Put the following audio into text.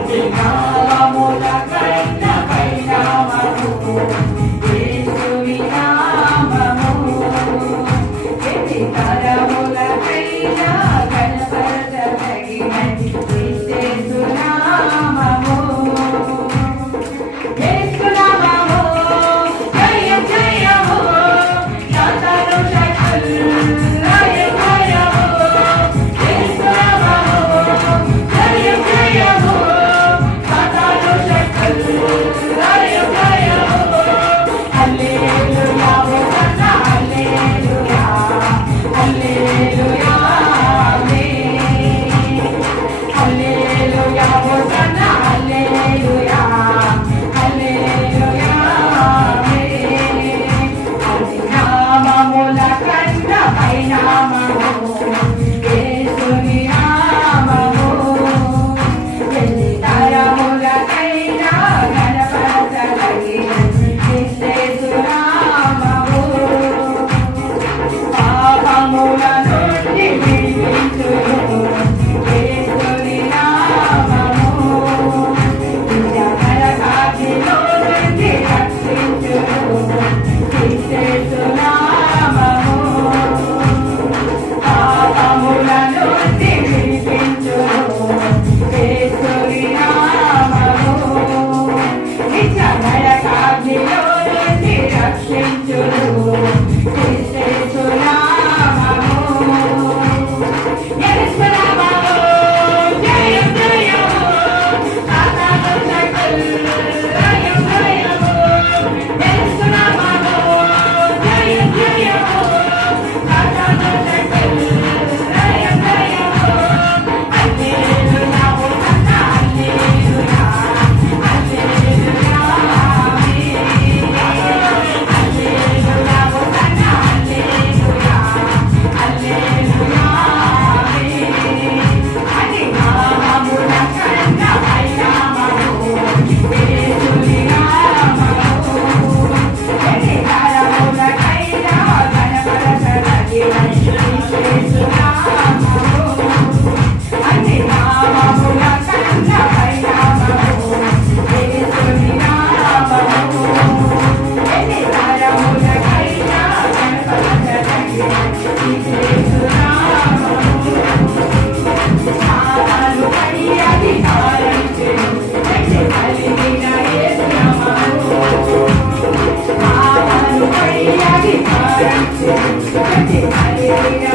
అతి James ストレッチ!